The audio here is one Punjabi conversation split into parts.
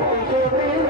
Thank you.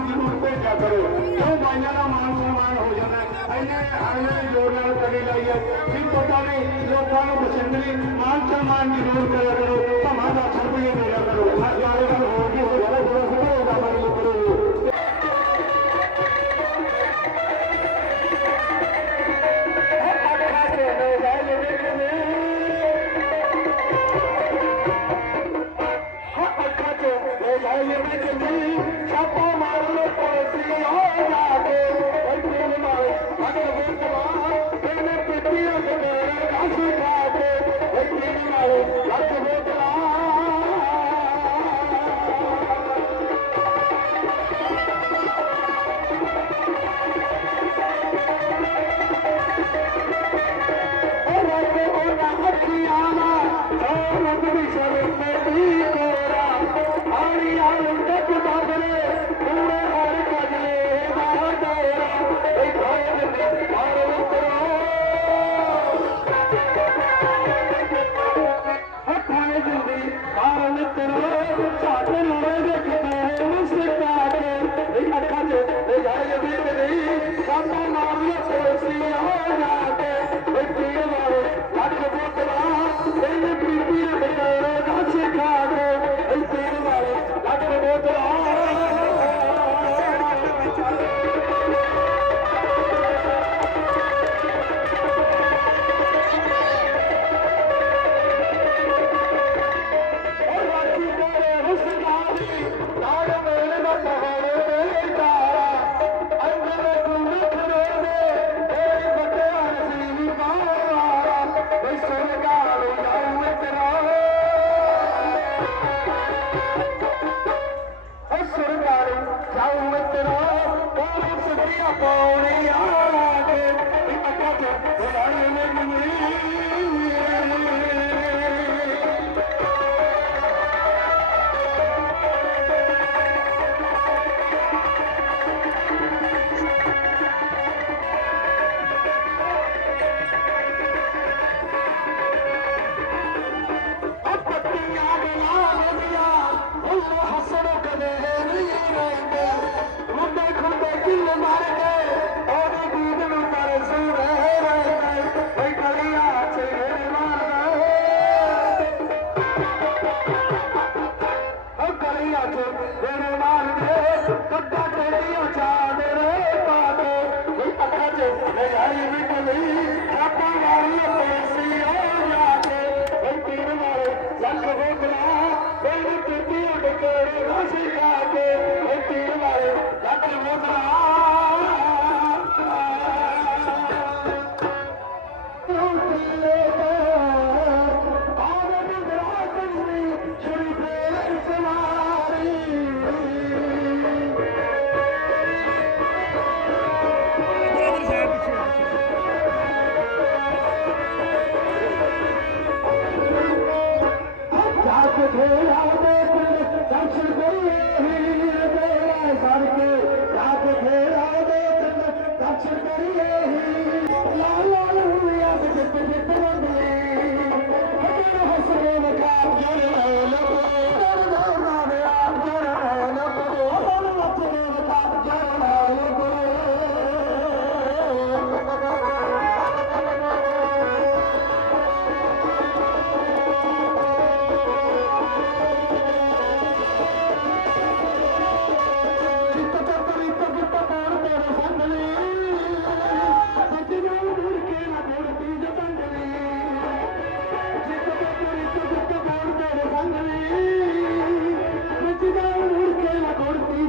ਇਹਨਾਂ ਦਾ ਮਾਨ ਸਨਮਾਨ ਹੋ ਜਾਣਾ ਹੈ। ਇਹਨੇ ਇਹਨੇ ਜ਼ੋਰ ਨਾਲ ਕਰੀ ਲਾਈ ਹੈ। ਵੀ ਪਤਾ ਨਹੀਂ ਲੋਕਾਂ ਨੂੰ ਬਸਿੰਦਰੀ ਮਾਨ ਸਨਮਾਨ ਜ਼ਰੂਰ ਕਰਿਆ ਕਰੋ। ਭਮਾ ਦਾ ਰੁਪਏ ਦੇ ਦਿਆ ਕਰੋ। ਆ ਜਾਰੇ ਦਾ ਹੋ ਗਈ ਹੋ ਜਾਣਾ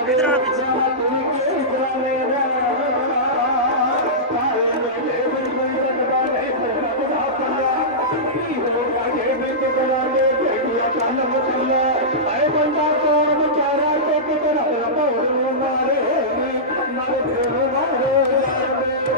ਇਧਰ ਪਿੱਛੇ? ਆਏ ਬੰਦਾ ਤੋਰ ਵਿਚਾਰਾ ਤੇ ਕਿਤੇ ਨਾ ਭੋਰ ਨੂੰ ਮਾਰੇ ਨਾ ਦੇ ਮਾਰੇ